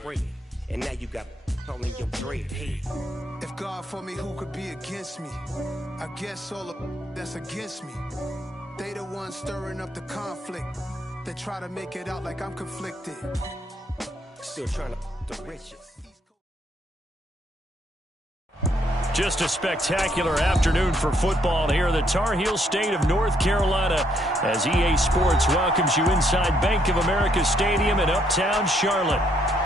spread. And now you got all in your dread. Hey. If God for me, who could be against me? I guess all the that's against me. They the ones stirring up the conflict. They try to make it out like I'm conflicted. Still trying to the riches. Just a spectacular afternoon for football here in the Tar Heel state of North Carolina as EA Sports welcomes you inside Bank of America Stadium in Uptown Charlotte.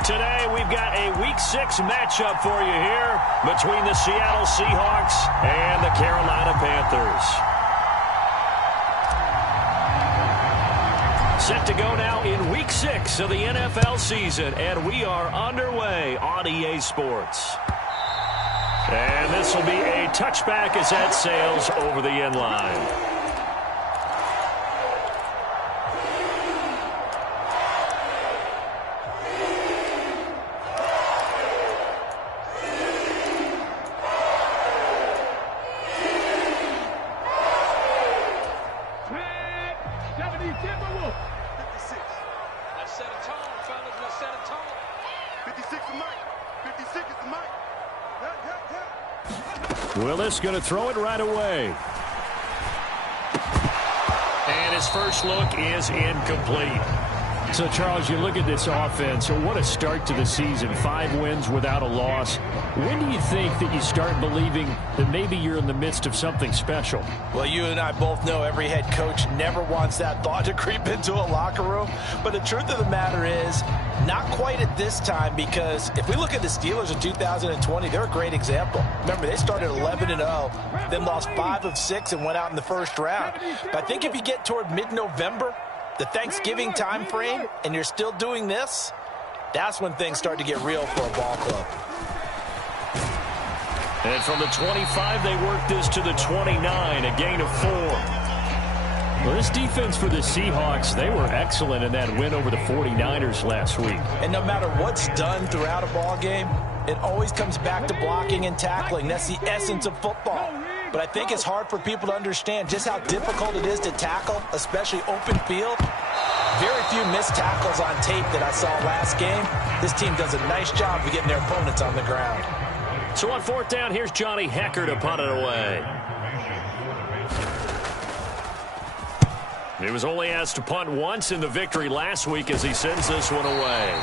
Today we've got a Week 6 matchup for you here between the Seattle Seahawks and the Carolina Panthers. Set to go now in Week 6 of the NFL season, and we are underway on EA Sports. And this will be a touchback as that sails over the end line. Willis going to throw it right away. And his first look is incomplete. So, Charles, you look at this offense, what a start to the season. 5 wins without a loss. When do you think that you start believing that maybe you're in the midst of something special? Well, you and I both know every head coach never wants that thought to creep into a locker room. But the truth of the matter is, not quite at this time, because if we look at the Steelers in 2020, they're a great example. Remember, they started 11-0, then lost 5 of 6 and went out in the first round. But I think if you get toward mid-November, the Thanksgiving time frame, and you're still doing this, that's when things start to get real for a ball club. And from the 25, they work this to the 29, a gain of 4. Well, this defense for the Seahawks, they were excellent in that win over the 49ers last week. And no matter what's done throughout a ball game, it always comes back to blocking and tackling. That's the essence of football. But I think it's hard for people to understand just how difficult it is to tackle, especially open field. Very few missed tackles on tape that I saw last game. This team does a nice job of getting their opponents on the ground. So on 4th down, here's Johnny Hekker to punt it away. He was only asked to punt once in the victory last week as he sends this one away.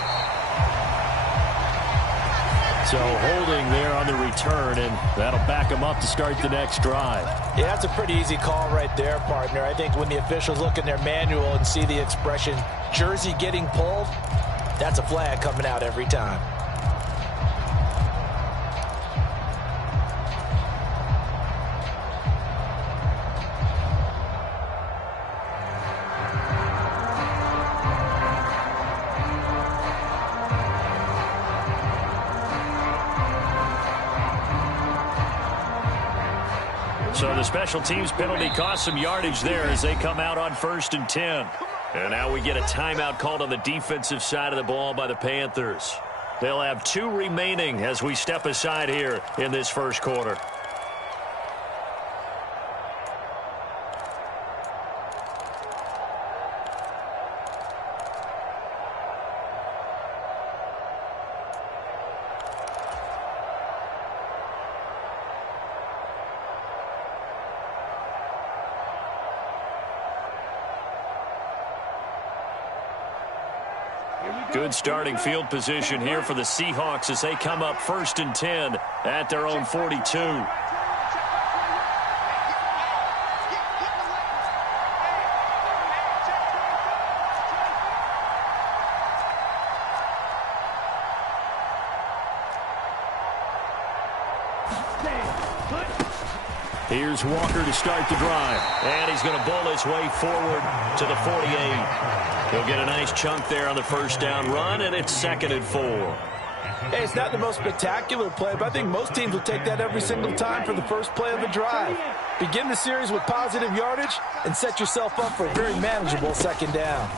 So holding there on the return, and that'll back him up to start the next drive. Yeah, that's a pretty easy call right there, partner. I think when the officials look in their manual and see the expression, jersey getting pulled, that's a flag coming out every time. So the special teams penalty cost some yardage there as they come out on 1st and 10. And now we get a timeout called on the defensive side of the ball by the Panthers. They'll have 2 remaining as we step aside here in this first quarter. Good starting field position here for the Seahawks as they come up 1st and 10 at their own 42. Here's Walker to start the drive. And he's going to bowl his way forward to the 48. He'll get a nice chunk there on the first down run, and it's 2nd and 4. Hey, it's not the most spectacular play, but I think most teams will take that every single time for the first play of a drive. Begin the series with positive yardage and set yourself up for a very manageable 2nd down.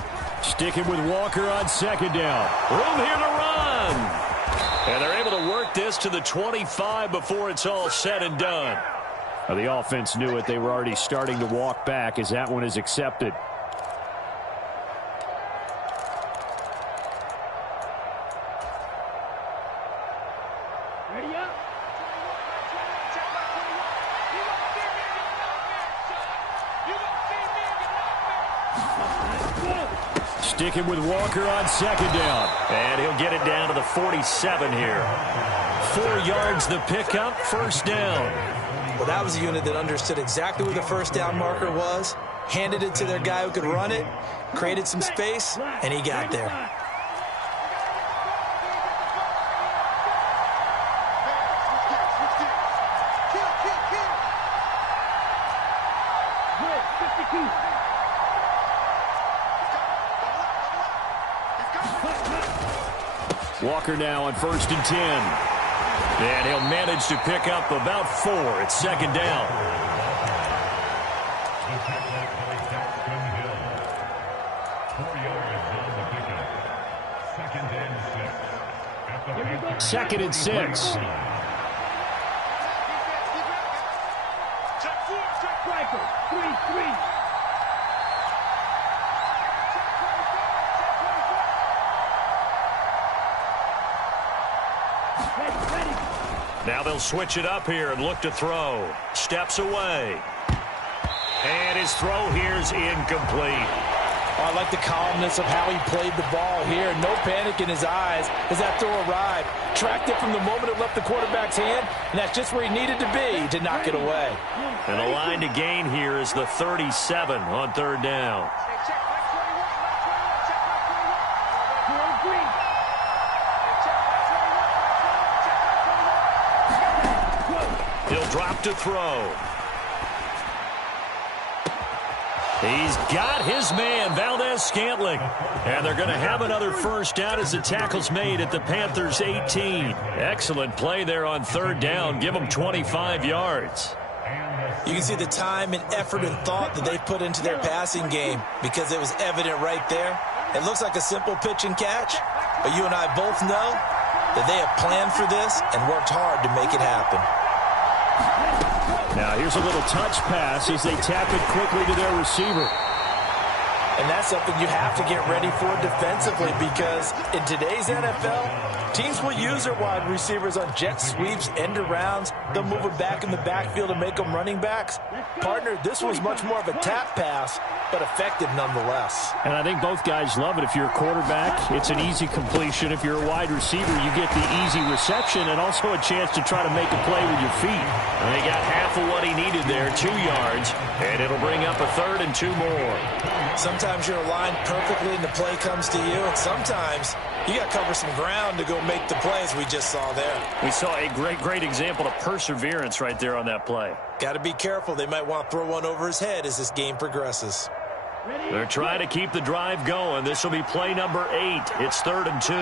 Sticking with Walker on 2nd down. Room here to run. And they're able to work this to the 25 before it's all said and done. Now, the offense knew it. They were already starting to walk back as that one is accepted. Sticking with Walker on second down. And he'll get it down to the 47 here. 4 yards the pickup, first down. Well, that was a unit that understood exactly where the first down marker was, handed it to their guy who could run it, created some space, and he got there. Walker now on 1st and 10. And he'll manage to pick up about 4 at second down. Second and 6. Now they'll switch it up here and look to throw. Steps away. And his throw here's incomplete. I like the calmness of how he played the ball here. No panic in his eyes as that throw arrived. Tracked it from the moment it left the quarterback's hand, and that's just where he needed to be to knock it away. And the line to gain here is the 37 on third down. He'll drop to throw. He's got his man, Valdez-Scantling. And they're going to have another first down as the tackle's made at the Panthers' 18. Excellent play there on third down. Give them 25 yards. You can see the time and effort and thought that they put into their passing game because it was evident right there. It looks like a simple pitch and catch, but you and I both know that they have planned for this and worked hard to make it happen. Now here's a little touch pass as they tap it quickly to their receiver. And that's something you have to get ready for defensively because in today's NFL, teams will use their wide receivers on jet sweeps, end arounds. They'll move it back in the backfield and make them running backs. Partner, this was much more of a tap pass, but effective nonetheless. And I think both guys love it. If you're a quarterback, it's an easy completion. If you're a wide receiver, you get the easy reception and also a chance to try to make a play with your feet. And they got half of what he needed there, 2 yards, and it'll bring up a third and 2 more. Sometimes you're aligned perfectly and the play comes to you, and sometimes you got to cover some ground to go make the plays we just saw there. We saw a great example of perseverance right there on that play. Got to be careful. They might want to throw one over his head as this game progresses. They're trying to keep the drive going. This will be play number 8. It's 3rd and 2.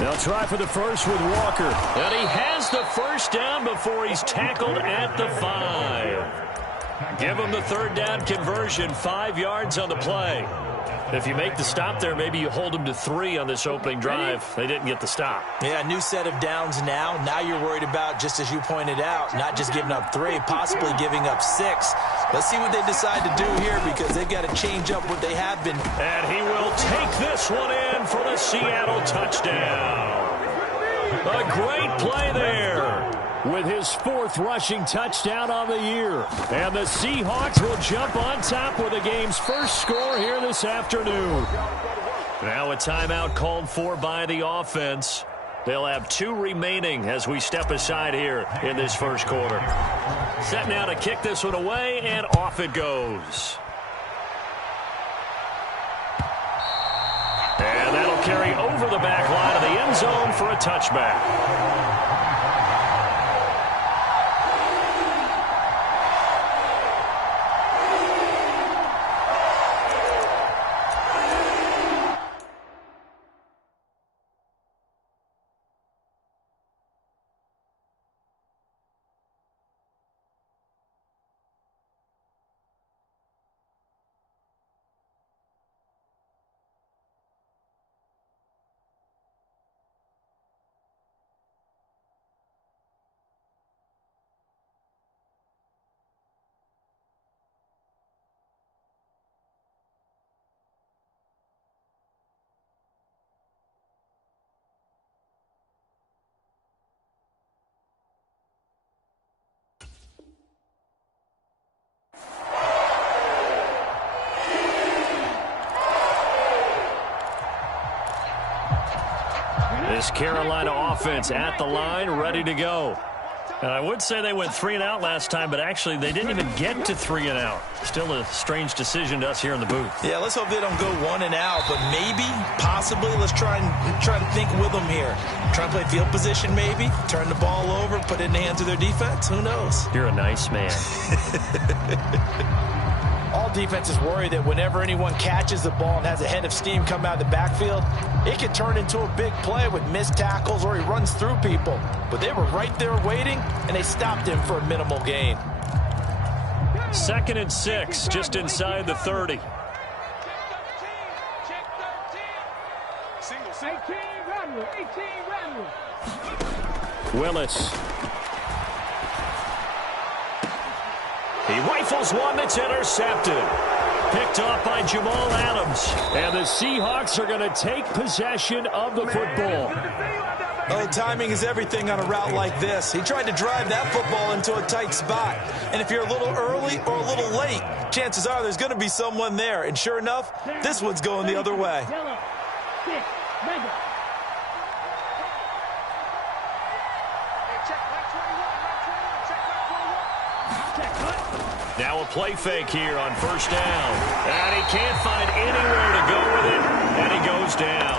They'll try for the first with Walker. And he has the first down before he's tackled at the 5. Give him the third down conversion, 5 yards on the play. If you make the stop there, maybe you hold them to 3 on this opening drive. They didn't get the stop. Yeah, new set of downs now. Now you're worried about, just as you pointed out, not just giving up 3, possibly giving up 6. Let's see what they decide to do here because they've got to change up what they have been. And he will take this one in for the Seattle touchdown. A great play there with his 4th rushing touchdown on the year. And the Seahawks will jump on top with the game's first score here this afternoon. Now a timeout called for by the offense. They'll have 2 remaining as we step aside here in this first quarter. Set now to kick this one away, and off it goes. And that'll carry over the back line of the end zone for a touchback. This Carolina offense at the line, ready to go. And I would say they went 3 and out last time, but actually they didn't even get to 3 and out. Still a strange decision to us here in the booth. Yeah, let's hope they don't go 1 and out, but maybe, possibly, let's try to think with them here. Try and play field position maybe, turn the ball over, put it in the hands of their defense. Who knows? You're a nice man. All defenses worry that whenever anyone catches the ball and has a head of steam come out of the backfield, it can turn into a big play with missed tackles or he runs through people. But they were right there waiting, and they stopped him for a minimal gain. 2nd and 6, just inside the 30. Willis. He rifles one that's intercepted. Picked off by Jamal Adams. And the Seahawks are going to take possession of the football. Oh, timing is everything on a route like this. He tried to drive that football into a tight spot. And if you're a little early or a little late, chances are there's going to be someone there. And sure enough, this one's going the other way. Now a play fake here on 1st down. And he can't find anywhere to go with it. And he goes down.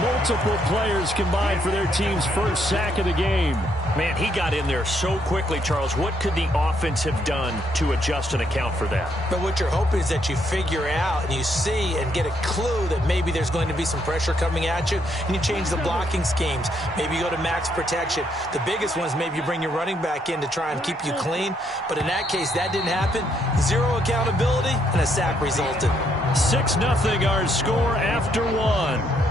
Multiple players combined for their team's first sack of the game. Man, he got in there so quickly, Charles. What could the offense have done to adjust and account for that? But what you're hoping is that you figure out and you see and get a clue that maybe there's going to be some pressure coming at you, and you change the blocking schemes. Maybe you go to max protection. The biggest one is maybe you bring your running back in to try and keep you clean. But in that case, that didn't happen. 0 accountability, and a sack resulted. 6-0 our score after 1.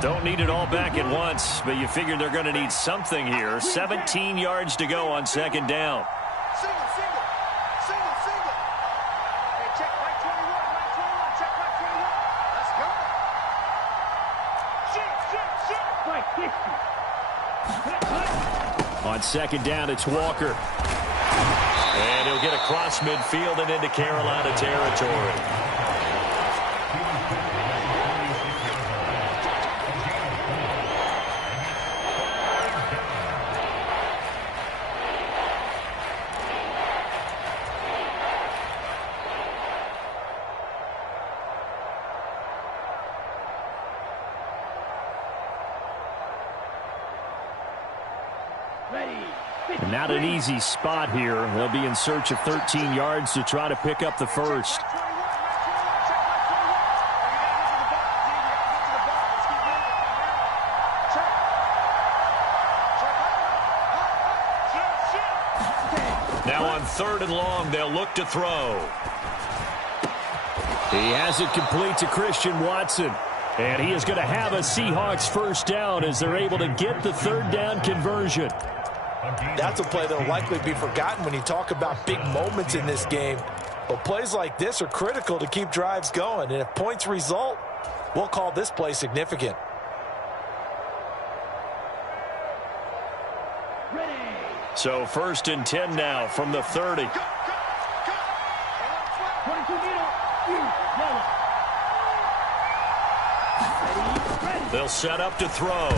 Don't need it all back at once, but you figure they're going to need something here. 17 yards to go on 2nd down. Single. Hey, check right 21, check right 21. Let's go. Shit. On 2nd down, it's Walker. And he'll get across midfield and into Carolina territory. And not an easy spot here. They'll be in search of 13 yards to try to pick up the first. Now on 3rd and long, they'll look to throw. He has it complete to Christian Watson. And he is going to have a Seahawks 1st down as they're able to get the 3rd down conversion. That's a play that will likely be forgotten when you talk about big moments in this game. But plays like this are critical to keep drives going. And if points result, we'll call this play significant. So 1st and 10 now from the 30. They'll set up to throw.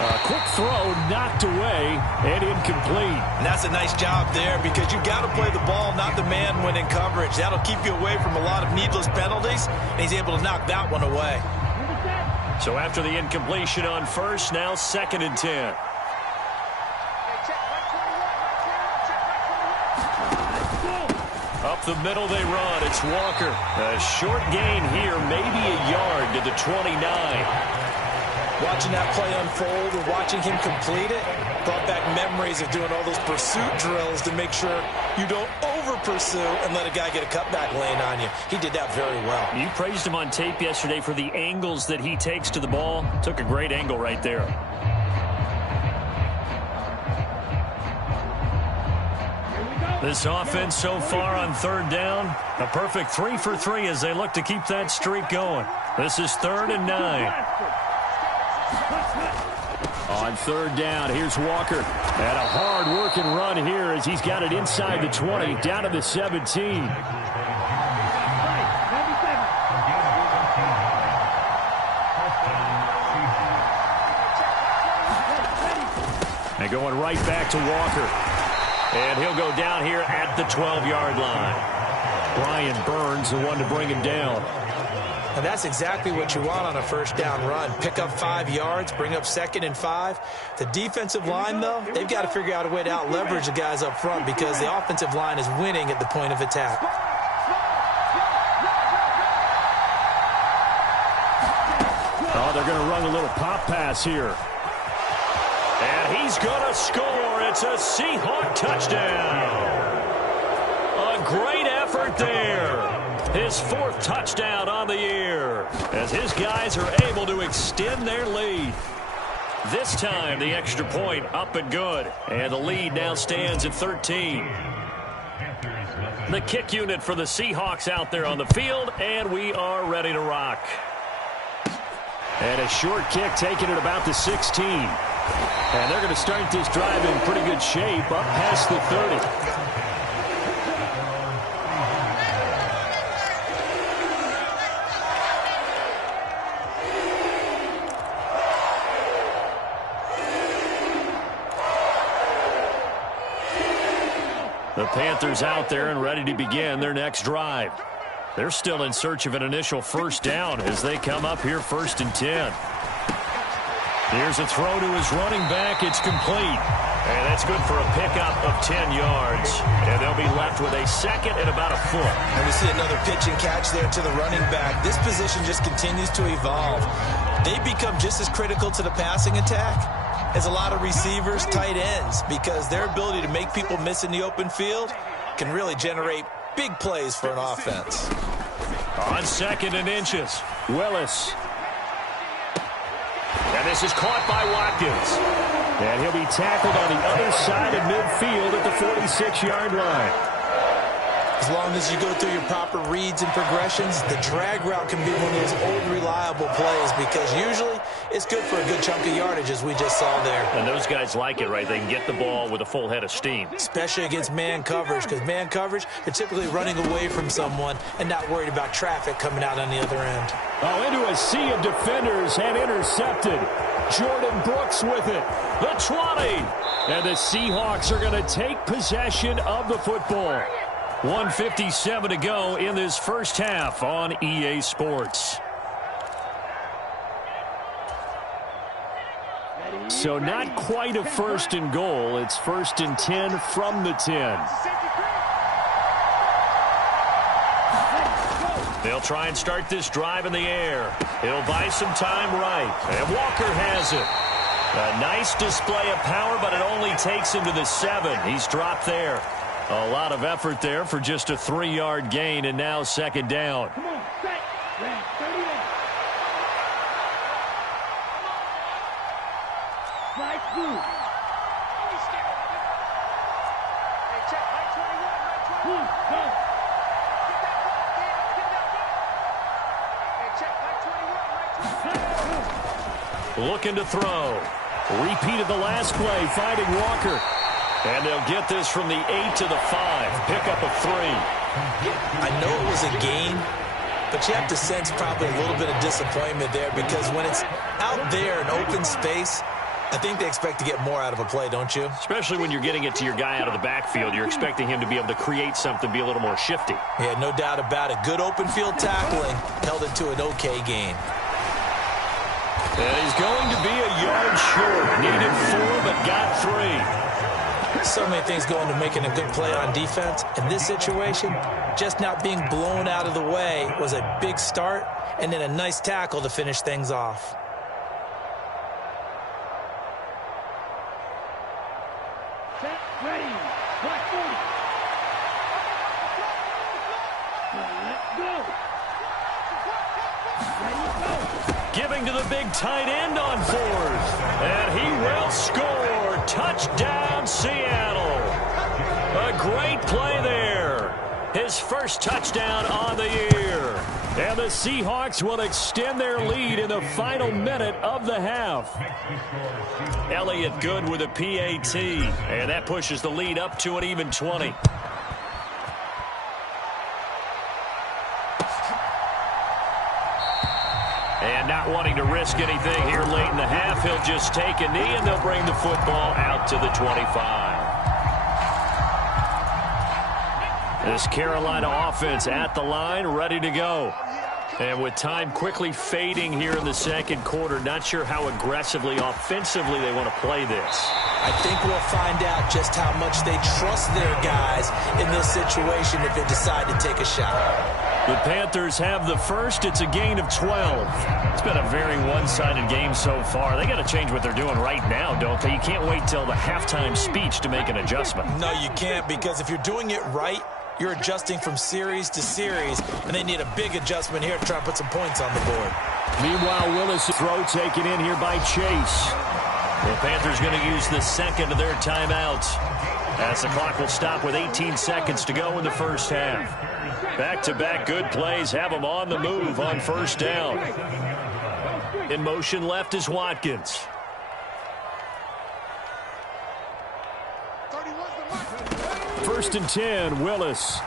A quick throw knocked away and incomplete. And that's a nice job there because you've got to play the ball, not the man when in coverage. That'll keep you away from a lot of needless penalties, and he's able to knock that one away. So after the incompletion on 1st, now 2nd and 10. Up the middle they run. It's Walker. A short gain here, maybe a yard to the 29. Watching that play unfold and watching him complete it brought back memories of doing all those pursuit drills to make sure you don't over-pursue and let a guy get a cutback lane on you. He did that very well. You praised him on tape yesterday for the angles that he takes to the ball. Took a great angle right there. This offense so far on 3rd down, a perfect 3 for 3 as they look to keep that streak going. This is 3rd and 9. On third down, here's Walker. And a hard-working run here as he's got it inside the 20, down to the 17. And going right back to Walker. And he'll go down here at the 12-yard line. Brian Burns, the one to bring him down. And that's exactly what you want on a first down run. Pick up 5 yards, bring up 2nd and 5. The defensive line, though, they've got to figure out a way to out-leverage the guys up front because the offensive line is winning at the point of attack. Oh, they're going to run a little pop pass here. And he's going to score. It's a Seahawk touchdown. A great effort there. His 4th touchdown on the year as his guys are able to extend their lead. This time, the extra point up and good. And the lead now stands at 13. The kick unit for the Seahawks out there on the field, and we are ready to rock. And a short kick taken at about the 16. And they're going to start this drive in pretty good shape up past the 30. The Panthers out there and ready to begin their next drive. They're still in search of an initial first down as they come up here 1st and 10. Here's a throw to his running back. It's complete. And that's good for a pickup of 10 yards. And they'll be left with a 2nd and about a foot. And we see another pitch and catch there to the running back. This position just continues to evolve. They become just as critical to the passing attack as a lot of receivers, tight ends, because their ability to make people miss in the open field can really generate big plays for an offense. On 2nd and inches, Willis. And this is caught by Watkins. And he'll be tackled on the other side of midfield at the 46-yard line. As long as you go through your proper reads and progressions, the drag route can be one of those old reliable plays because usually it's good for a good chunk of yardage as we just saw there. And those guys like it, right? They can get the ball with a full head of steam. Especially against man coverage because man coverage, they're typically running away from someone and not worried about traffic coming out on the other end. Oh, into a sea of defenders and intercepted. Jordan Brooks with it. The 20. And the Seahawks are going to take possession of the football. 1:57 to go in this first half on EA Sports. So not quite a 1st and goal. It's 1st and 10 from the 10. They'll try and start this drive in the air. He'll buy some time right. And Walker has it. A nice display of power, but it only takes him to the 7. He's dropped there. A lot of effort there for just a 3-yard gain, and now 2nd down. Come on, set, red, 38. Flag blue. Hey, check, right 21, right 21. Blue, go. Get that ball, Dan, get that ball. Hey, check, right 21, right 21. Looking to throw. Repeated the last play, finding Walker. And they'll get this from the 8 to the 5. Pickup of 3. I know it was a gain, but you have to sense probably a little bit of disappointment there because when it's out there in open space, I think they expect to get more out of a play, don't you? Especially when you're getting it to your guy out of the backfield. You're expecting him to be able to create something, be a little more shifty. Yeah, no doubt about it. Good open field tackling held it to an okay gain. And he's going to be a yard short. Needed 4, but got 3. So many things go into making a good play on defense. In this situation, just not being blown out of the way was a big start, and then a nice tackle to finish things off. Set, ready. Black 40. Let's go. Ready, go. Giving to the big tight end on 4th. And he will score. Touchdown, Seattle. A great play there. His first touchdown on the year. And the Seahawks will extend their lead in the final minute of the half. Elliott good with a PAT. And that pushes the lead up to an even 20. And not wanting to risk anything here late in the half, he'll just take a knee and they'll bring the football out to the 25. This Carolina offense at the line, ready to go. And with time quickly fading here in the second quarter, not sure how aggressively, offensively they want to play this. I think we'll find out just how much they trust their guys in this situation if they decide to take a shot. The Panthers have the first. It's a gain of 12. It's been a very one-sided game so far. They got to change what they're doing right now, don't they? You can't wait till the halftime speech to make an adjustment. No, you can't, because if you're doing it right, you're adjusting from series to series, and they need a big adjustment here to try and put some points on the board. Meanwhile, Willis' throw taken in here by Chase. The Panthers going to use the second of their timeouts, as the clock will stop with 18 seconds to go in the first half. Back-to-back good plays have them on the move on first down. In motion left is Watkins. First and 10, Willis.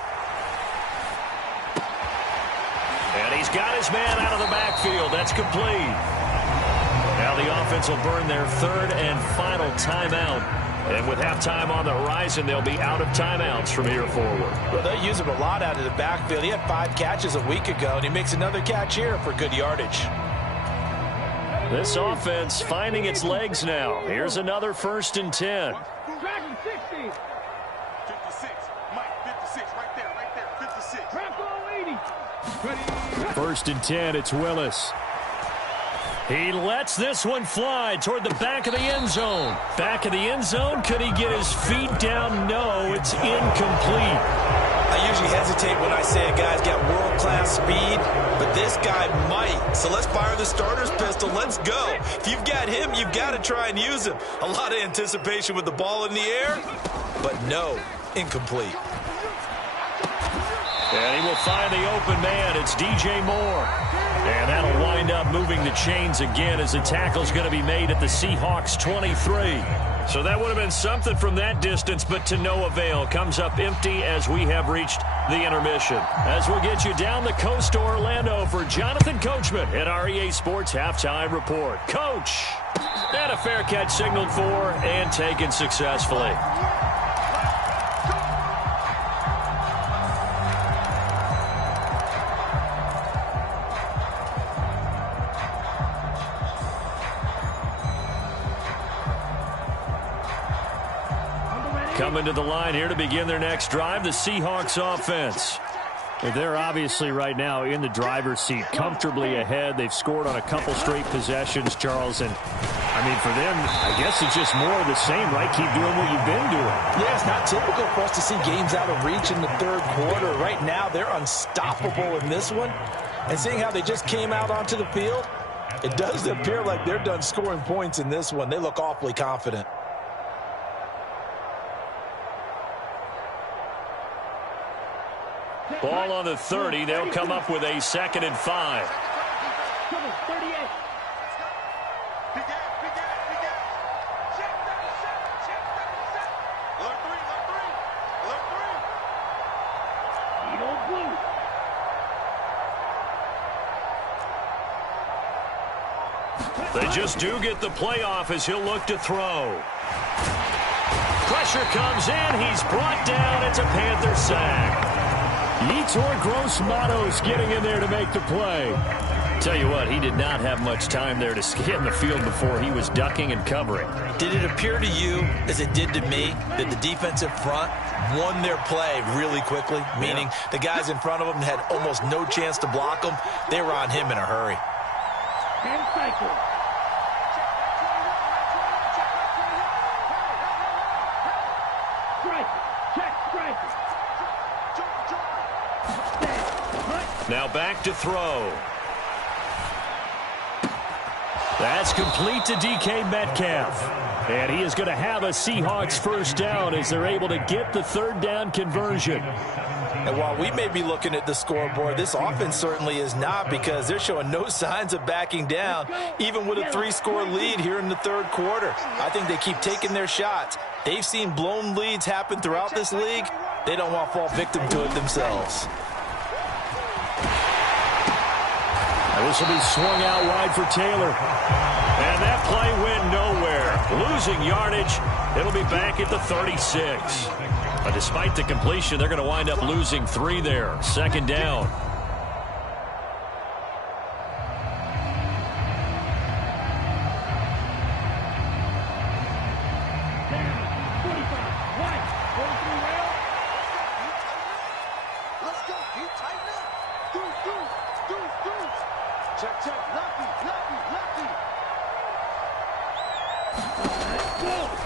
And he's got his man out of the backfield. That's complete. Now the offense will burn their third and final timeout. And with halftime on the horizon, they'll be out of timeouts from here forward. Well, they use him a lot out of the backfield. He had 5 catches a week ago, and he makes another catch here for good yardage. This offense finding its legs now. Here's another first and 10. 1st and 10, it's Willis. He lets this one fly toward the back of the end zone. Back of the end zone, could he get his feet down? No, it's incomplete. I usually hesitate when I say a guy's got world-class speed, but this guy might. So let's fire the starter's pistol. Let's go. If you've got him, you've got to try and use him. A lot of anticipation with the ball in the air, but no, incomplete. And he will find the open man. It's DJ Moore. And that'll wind up moving the chains again as the tackle's going to be made at the Seahawks 23. So that would have been something from that distance, but to no avail. Comes up empty as we have reached the intermission. As we'll get you down the coast to Orlando for Jonathan Coachman at our EA Sports Halftime Report. Coach! And a fair catch signaled for and taken successfully. Coming to the line here to begin their next drive, the Seahawks offense. They're obviously right now in the driver's seat, comfortably ahead. They've scored on a couple straight possessions, Charles. And, I mean, for them, I guess it's just more of the same, right? Keep doing what you've been doing. Yeah, it's not typical for us to see games out of reach in the third quarter. Right now, they're unstoppable in this one. And seeing how they just came out onto the field, it does appear like they're done scoring points in this one. They look awfully confident. Ball on the 30. They'll come up with a 2nd and 5. They just do get the playoff as he'll look to throw. Pressure comes in. He's brought down. It's a Panther sack. Yetur Gross-Matos getting in there to make the play. Tell you what, he did not have much time there to get in the field before he was ducking and covering. Did it appear to you, as it did to me, that the defensive front won their play really quickly? Meaning the guys in front of them had almost no chance to block them. They were on him in a hurry. 10 cycles. Now back to throw. That's complete to DK Metcalf. And he is going to have a Seahawks first down as they're able to get the 3rd down conversion. And while we may be looking at the scoreboard, this offense certainly is not, because they're showing no signs of backing down, even with a 3-score lead here in the third quarter. I think they keep taking their shots. They've seen blown leads happen throughout this league. They don't want to fall victim to it themselves. This will be swung out wide for Taylor. And that play went nowhere. Losing yardage. It'll be back at the 36. But despite the completion, they're going to wind up losing 3 there. Second down.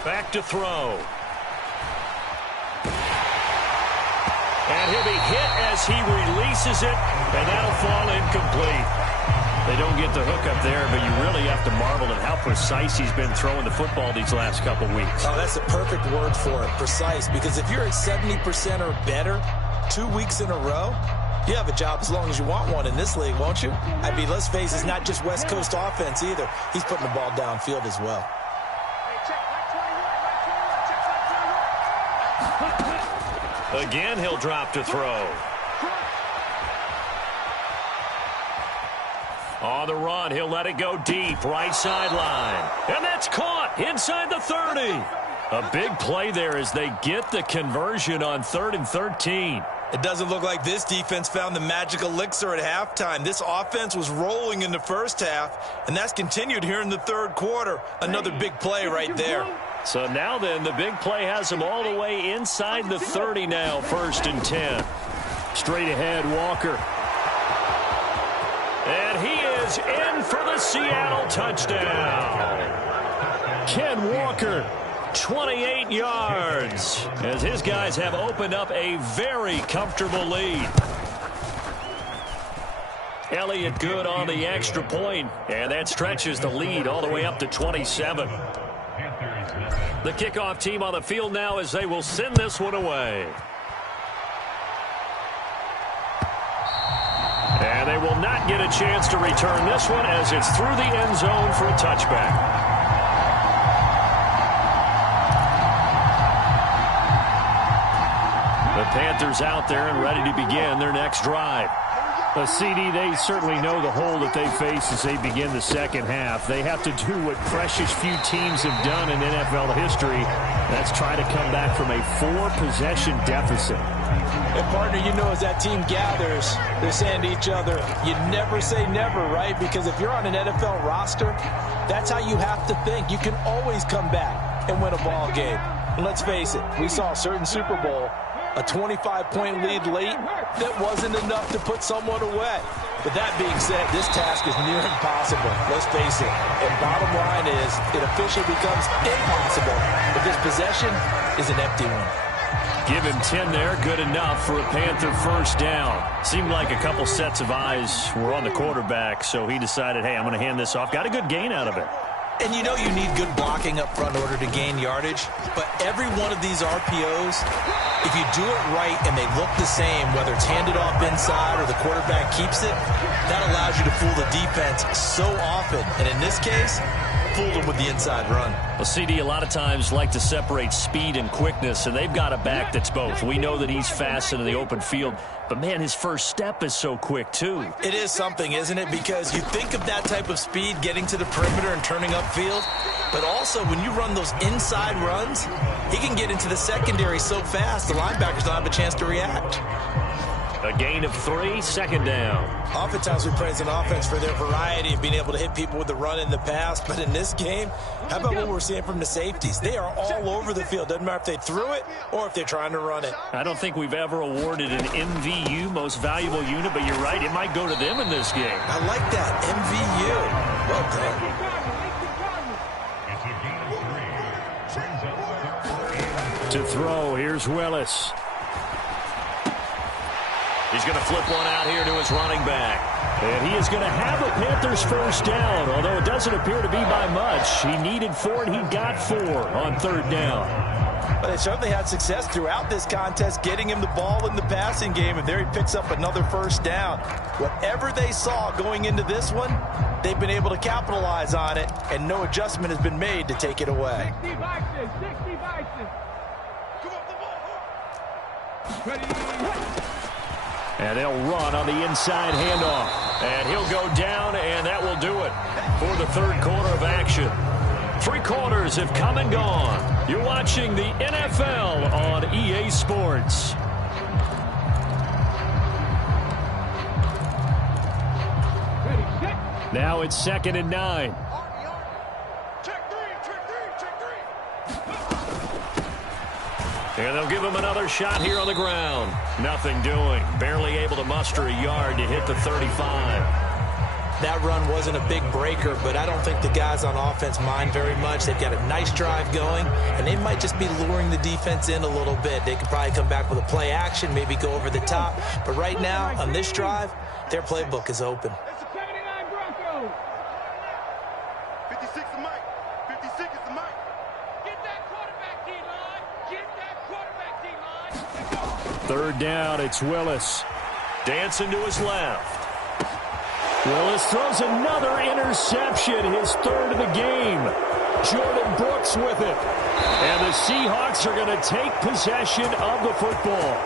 Back to throw. And he'll be hit as he releases it, and that'll fall incomplete. They don't get the hook up there, but you really have to marvel at how precise he's been throwing the football these last couple weeks. Oh, that's the perfect word for it, precise, because if you're at 70% or better 2 weeks in a row, you have a job as long as you want one in this league, won't you? I mean, let's face it, it's not just West Coast offense either. He's putting the ball downfield as well. Again, he'll drop to throw. On the run, he'll let it go deep, right sideline. And that's caught inside the 30. A big play there as they get the conversion on 3rd and 13. It doesn't look like this defense found the magic elixir at halftime. This offense was rolling in the first half, and that's continued here in the third quarter. Another big play right there. So now then, the big play has them all the way inside the 30 now, 1st and 10. Straight ahead, Walker. And he is in for the Seattle touchdown. Ken Walker, 28 yards, as his guys have opened up a very comfortable lead. Elliott good on the extra point, and that stretches the lead all the way up to 27. The kickoff team on the field now as they will send this one away. And they will not get a chance to return this one as it's through the end zone for a touchback. The Panthers out there and ready to begin their next drive. CD, they certainly know the hole that they face as they begin the second half. They have to do what precious few teams have done in NFL history. That's try to come back from a 4-possession deficit. And, partner, you know, as that team gathers, they're saying to each other, you never say never, right? Because if you're on an NFL roster, that's how you have to think. You can always come back and win a ball game. And let's face it, we saw a certain Super Bowl, a 25-point lead late, that wasn't enough to put someone away. But that being said, this task is near impossible. Let's face it. And bottom line is, it officially becomes impossible if this possession is an empty one. Give him 10 there, good enough for a Panther first down. Seemed like a couple sets of eyes were on the quarterback, so he decided, hey, I'm going to hand this off. Got a good gain out of it. And you know you need good blocking up front in order to gain yardage, but every one of these RPOs, if you do it right and they look the same, whether it's handed off inside or the quarterback keeps it, that allows you to fool the defense so often. And in this case, fooled them with the inside run. Well, CD, a lot of times like to separate speed and quickness, and they've got a back that's both. We know that he's fast in the open field, but, man, his first step is so quick, too. It is something, isn't it? Because you think of that type of speed getting to the perimeter and turning upfield, but also when you run those inside runs, he can get into the secondary so fast the linebackers don't have a chance to react. A gain of 3, second down. Oftentimes we praise an offense for their variety of being able to hit people with the run in the past, but in this game, how about what we're seeing from the safeties? They are all over the field. Doesn't matter if they threw it or if they're trying to run it. I don't think we've ever awarded an MVU, most valuable unit, but you're right, it might go to them in this game. I like that, MVU. Well done. To throw, here's Willis. He's going to flip one out here to his running back. And he is going to have a Panthers first down, although it doesn't appear to be by much. He needed 4, and he got 4 on third down. But they certainly had success throughout this contest, getting him the ball in the passing game, and there he picks up another first down. Whatever they saw going into this one, they've been able to capitalize on it, and no adjustment has been made to take it away. 60 boxes, 60 boxes. And they'll run on the inside handoff. And he'll go down, and that will do it for the third quarter of action. 3 quarters have come and gone. You're watching the NFL on EA Sports. Now it's 2nd and 9. And they'll give him another shot here on the ground. Nothing doing. Barely able to muster a yard to hit the 35. That run wasn't a big breaker, but I don't think the guys on offense mind very much. They've got a nice drive going, and they might just be luring the defense in a little bit. They could probably come back with a play action, maybe go over the top. But right now, on this drive, their playbook is open. It's the 79 Broncos. 56 is Mike. 56 is the Mike. Get that quarterback, D-line. Get that quarterback, D-line. 3rd down, it's Willis. Dancing to his left. Willis throws another interception, his 3rd of the game. Jordan Brooks with it. And the Seahawks are going to take possession of the football.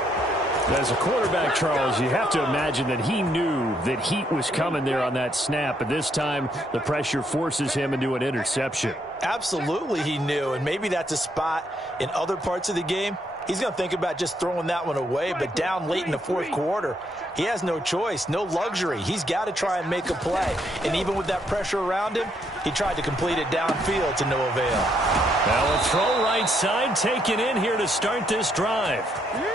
As a quarterback, Charles, you have to imagine that he knew that heat was coming there on that snap. But this time, the pressure forces him into an interception. Absolutely he knew, and maybe that's a spot in other parts of the game. He's going to think about just throwing that one away, but down late in the 4th quarter, he has no choice, no luxury. He's got to try and make a play. And even with that pressure around him, he tried to complete it downfield to no avail. Now a throw right side taken in here to start this drive.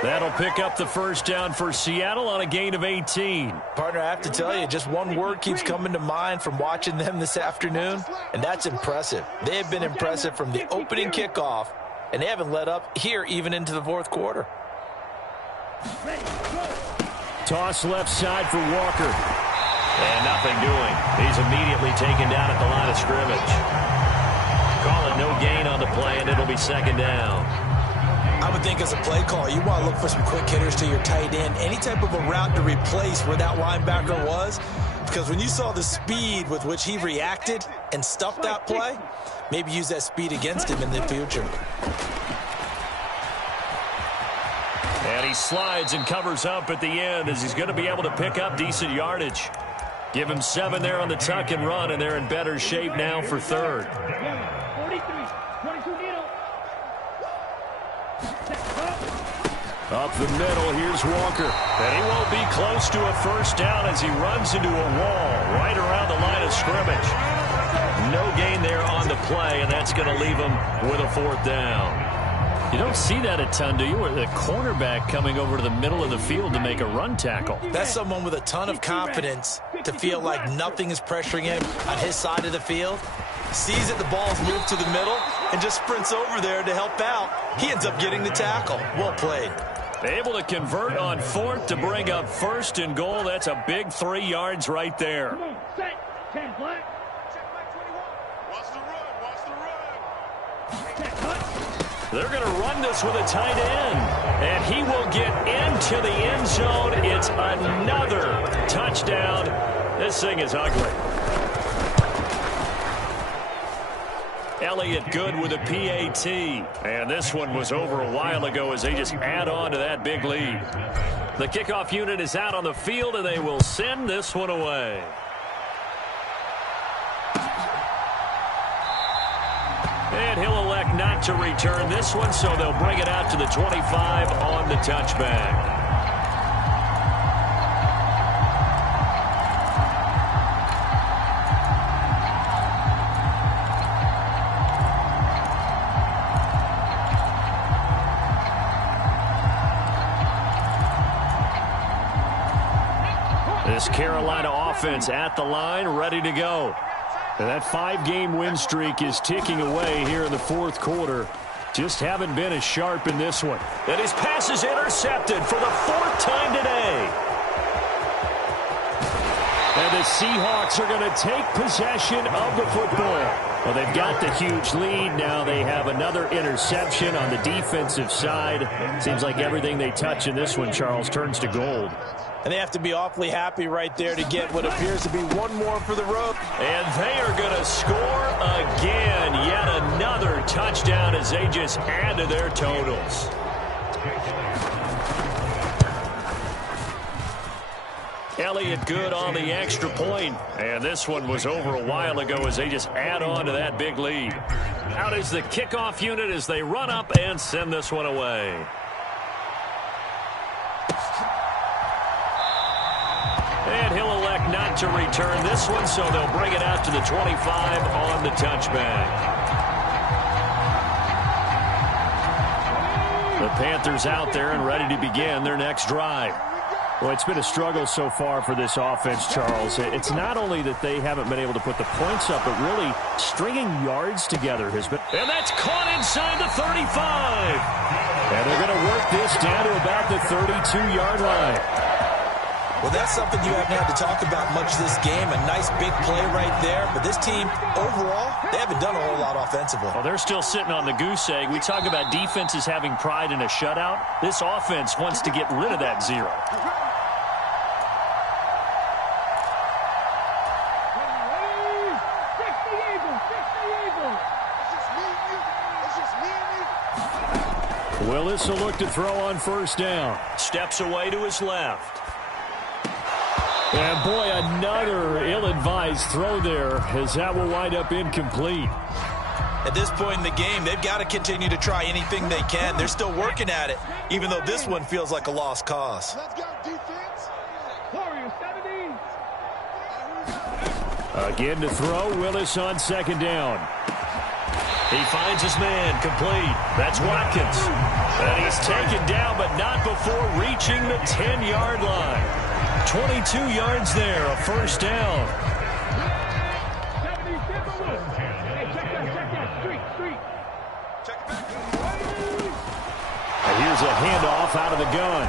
That'll pick up the first down for Seattle on a gain of 18. Partner, I have to tell you, just one word keeps coming to mind from watching them this afternoon, and that's impressive. They have been impressive from the opening kickoff, and they haven't let up here even into the 4th quarter. Toss left side for Walker. And nothing doing. He's immediately taken down at the line of scrimmage. Call it no gain on the play, and it'll be 2nd down. I would think as a play call, you want to look for some quick hitters to your tight end, any type of a route to replace where that linebacker was. Because when you saw the speed with which he reacted and stuffed that play, maybe use that speed against him in the future. And he slides and covers up at the end as he's going to be able to pick up decent yardage. Give him 7 there on the tuck and run, and they're in better shape now for 3rd. 43, 22 needle. Up the middle, here's Walker. And he won't be close to a first down as he runs into a wall right around the line of scrimmage. No gain there on the play, and that's going to leave him with a 4th down. You don't see that a ton, do you? Or the cornerback coming over to the middle of the field to make a run tackle. That's someone with a ton of confidence to feel like nothing is pressuring him on his side of the field. Sees that the ball's moved to the middle and just sprints over there to help out. He ends up getting the tackle. Well played. Able to convert on 4th to bring up 1st and goal. That's a big 3 yards right there. Come on, set, 10 flat. Check my 21. Watch the run. Watch the run. Check, cut. They're going to run this with a tight end. And he will get into the end zone. It's another touchdown. This thing is ugly. Elliott good with a PAT. And this one was over a while ago as they just add on to that big lead. The kickoff unit is out on the field, and they will send this one away. And he'll elect not to return this one, so they'll bring it out to the 25 on the touchback. This Carolina offense at the line, ready to go. And that 5-game win streak is ticking away here in the 4th quarter. Just haven't been as sharp in this one. And his pass is intercepted for the 4th time today. And the Seahawks are going to take possession of the football. Well, they've got the huge lead. Now they have another interception on the defensive side. Seems like everything they touch in this one, Charles, turns to gold. And they have to be awfully happy right there to get what appears to be one more for the road. And they are going to score again. Yet another touchdown as they just add to their totals. Elliott good on the extra point. And this one was over a while ago as they just add on to that big lead. Out is the kickoff unit as they run up and send this one away. And he'll elect not to return this one, so they'll bring it out to the 25 on the touchback. The Panthers out there and ready to begin their next drive. Well, it's been a struggle so far for this offense, Charles. It's not only that they haven't been able to put the points up, but really stringing yards together has been. And that's caught inside the 35. And they're going to work this down to about the 32-yard line. Well, that's something you haven't had to talk about much this game. A nice big play right there. But this team, overall, they haven't done a whole lot offensively. Well, they're still sitting on the goose egg. We talk about defenses having pride in a shutout. This offense wants to get rid of that zero. Willis will look to throw on first down. Steps away to his left. And boy, another ill-advised throw there as that will wind up incomplete. At this point in the game, they've got to continue to try anything they can. They're still working at it, even though this one feels like a lost cause. Let's go, defense. Warriors 70. Again to throw, Willis on second down. He finds his man complete. That's Watkins. And he's taken down, but not before reaching the 10-yard line. 22 yards there, a first down. 70, hey, check that. Street. And here's a handoff out of the gun.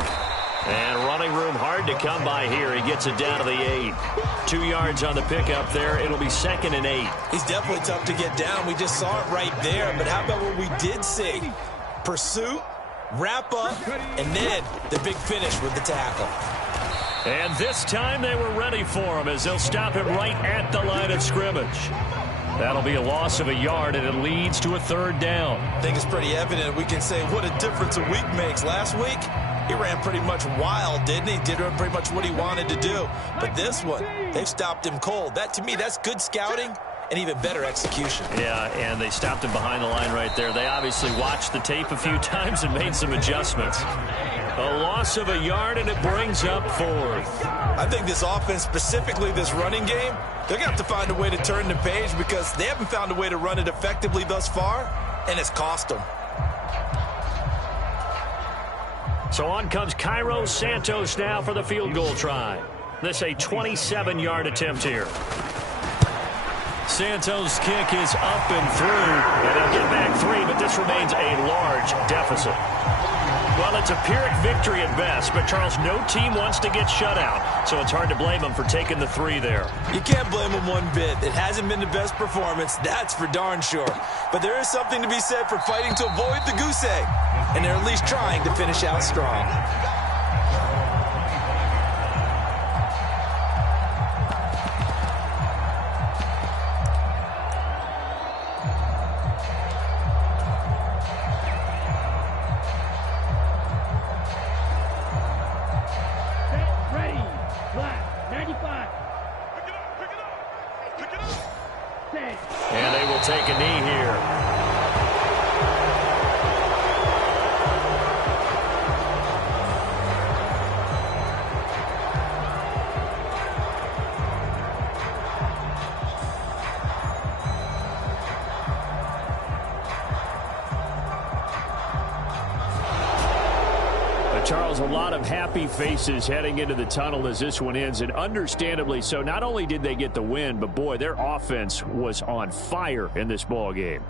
And running room hard to come by here. He gets it down to the 8. 2 yards on the pickup there. It'll be 2nd and 8. He's definitely tough to get down. We just saw it right there. But how about what we did see? Pursuit, wrap up, and then the big finish with the tackle. And this time they were ready for him as they'll stop him right at the line of scrimmage. That'll be a loss of a yard, and it leads to a 3rd down. I think it's pretty evident. We can say what a difference a week makes. Last week, he ran pretty much wild, didn't he? Did pretty much what he wanted to do. But this one, they've stopped him cold. That, to me, that's good scouting and even better execution. Yeah, and they stopped him behind the line right there. They obviously watched the tape a few times and made some adjustments. A loss of a yard, and it brings up 4th. I think this offense, specifically this running game, they're going to have to find a way to turn the page because they haven't found a way to run it effectively thus far, and it's cost them. So on comes Cairo Santos now for the field goal try. This a 27-yard attempt here. Santos' kick is up and through, and they'll get back 3, but this remains a large deficit. Well, it's a Pyrrhic victory at best, but Charles, no team wants to get shut out, so it's hard to blame them for taking the 3 there. You can't blame them one bit. It hasn't been the best performance, that's for darn sure. But there is something to be said for fighting to avoid the goose egg, and they're at least trying to finish out strong. And they will take a knee here. Charles, a lot of happy faces heading into the tunnel as this one ends, and understandably so. Not only did they get the win, but boy, their offense was on fire in this ball game.